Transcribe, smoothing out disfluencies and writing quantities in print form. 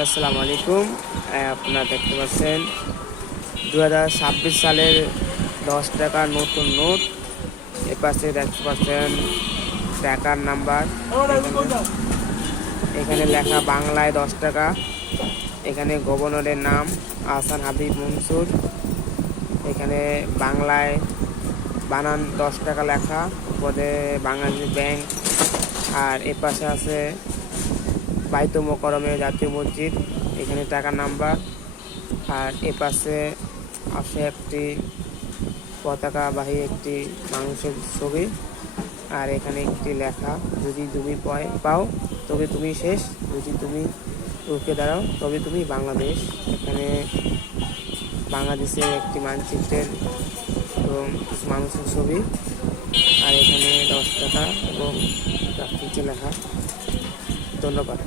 আসসালামু আলাইকুম। আপনারা দেখতে পাচ্ছেন 2026 সালের 10 টাকার নতুন নোট। এ পাশে দেখতে পাচ্ছেন টাকার নাম্বার। এখানে লেখা বাংলায় 10 টাকা। এখানে গভর্নরের নাম আহসান হাবিব মনসুর। এখানে বাংলায় বানান 10 টাকা লেখা, উপরে বাংলাদেশ ব্যাংক। আর এ পাশে আছে বাইতুল মোকাররমে জাতীয় মসজিদ, এখানে টাকার নাম্বার। আর এ পাশে আছে একটি পতাকাবাহী একটি মানুষের ছবি। আর এখানে একটি লেখা, যদি তুমি পাও তবে তুমি শেষ, যদি তুমি রুখে দাঁড়াও তবে তুমি বাংলাদেশ। এখানে বাংলাদেশের একটি মানচিত্রের এবং কিছু মানুষের ছবি। আর এখানে 10 টাকা এবং কিছু লেখা। ধন্যবাদ।